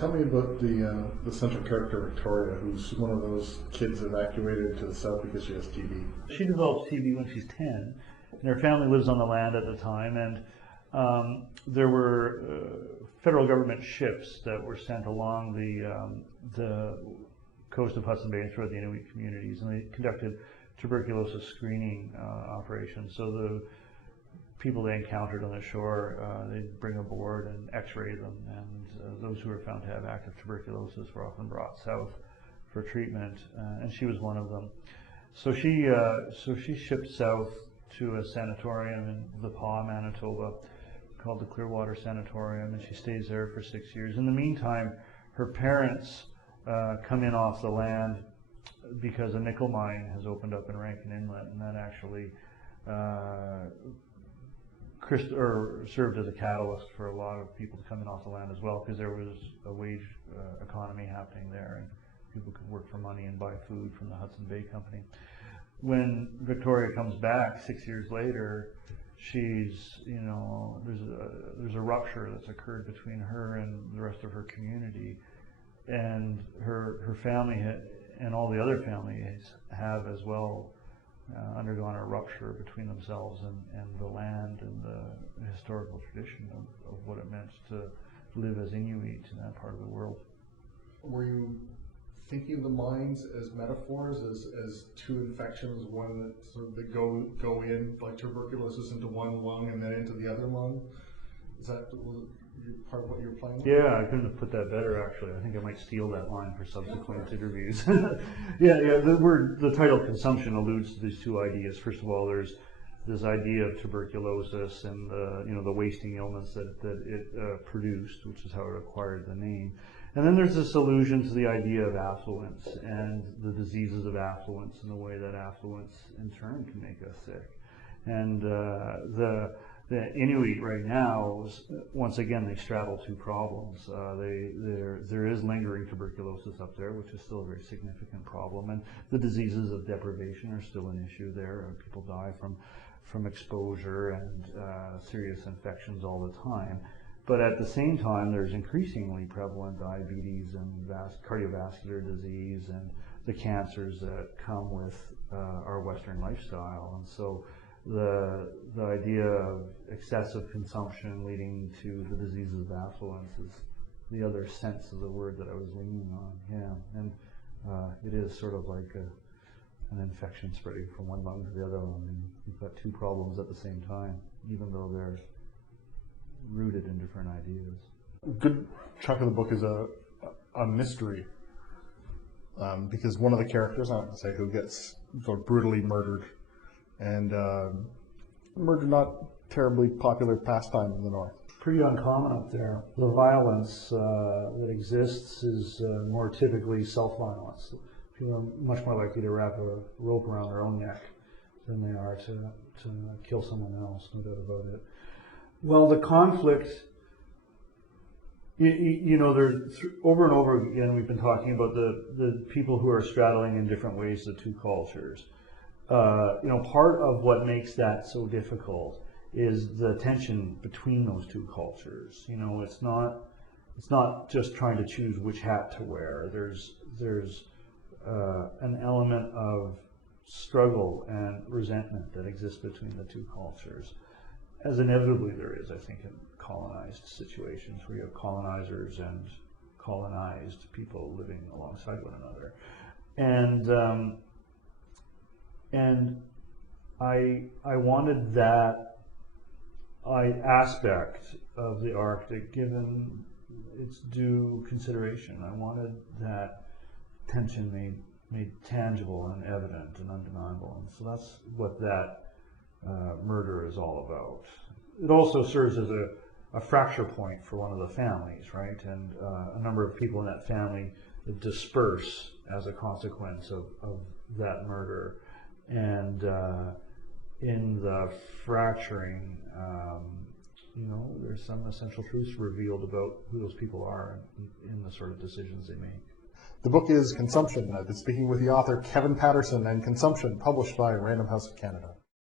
Tell me about the central character Victoria, who's one of those kids evacuated to the south because she has TB. She develops TB when she's 10, and her family lives on the land at the time, and there were federal government ships that were sent along the coast of Hudson Bay and throughout the Inuit communities, and they conducted tuberculosis screening operations. So the people they encountered on the shore, they'd bring aboard and x-ray them, and those who were found to have active tuberculosis were often brought south for treatment, and she was one of them. So she shipped south to a sanatorium in The Pas, Manitoba, called the Clearwater Sanatorium, and she stays there for 6 years. In the meantime, her parents come in off the land because a nickel mine has opened up in Rankin Inlet, and that actually served as a catalyst for a lot of people to come in off the land as well, because there was a wage economy happening there, and people could work for money and buy food from the Hudson Bay Company. When Victoria comes back 6 years later, she's, there's a rupture that's occurred between her and the rest of her community, and her family and all the other families have as well undergone a rupture between themselves and the land and the historical tradition of what it meant to live as Inuit in that part of the world. Were you thinking of the mines as metaphors, as two infections, one that sort of that go in, like tuberculosis, into one lung and then into the other lung? Is that part of what you're playing with? Yeah, I couldn't have put that better, actually. I think I might steal that line for subsequent interviews. The title consumption alludes to these two ideas. First of all, there's this idea of tuberculosis and the wasting illness that it produced, which is how it acquired the name. And then there's this allusion to the idea of affluence and the diseases of affluence and the way that affluence in turn can make us sick. And the Inuit right now, once again, they straddle two problems. There is lingering tuberculosis up there, which is still a very significant problem, and the diseases of deprivation are still an issue there. People die from exposure and serious infections all the time. But at the same time, there's increasingly prevalent diabetes and cardiovascular disease and the cancers that come with our Western lifestyle. And so the idea of excessive consumption leading to the diseases of affluence is the other sense of the word that I was leaning on. Yeah, and it is sort of like an infection spreading from one lung to the other lung, and you've got two problems at the same time, even though they're rooted in different ideas. A good chunk of the book is a mystery, because one of the characters, I don't want to say who, gets sort of brutally murdered, and murder not terribly popular pastime in the North. Pretty uncommon up there. The violence that exists is more typically self-violence. People are much more likely to wrap a rope around their own neck than they are to kill someone else, no doubt about it. Well, the conflict, there's over and over again we've been talking about the people who are straddling in different ways the two cultures. Part of what makes that so difficult is the tension between those two cultures. It's not just trying to choose which hat to wear. There's an element of struggle and resentment that exists between the two cultures, as inevitably there is, I think, in colonized situations where you have colonizers and colonized people living alongside one another. And I wanted that aspect of the Arctic given its due consideration. I wanted that tension made tangible and evident and undeniable, and so that's what that murder is all about. It also serves as a fracture point for one of the families, right? And a number of people in that family disperse as a consequence of that murder. And in the fracturing, there's some essential truths revealed about who those people are in the sort of decisions they make. The book is Consumption. I've been speaking with the author Kevin Patterson, and Consumption, published by Random House of Canada.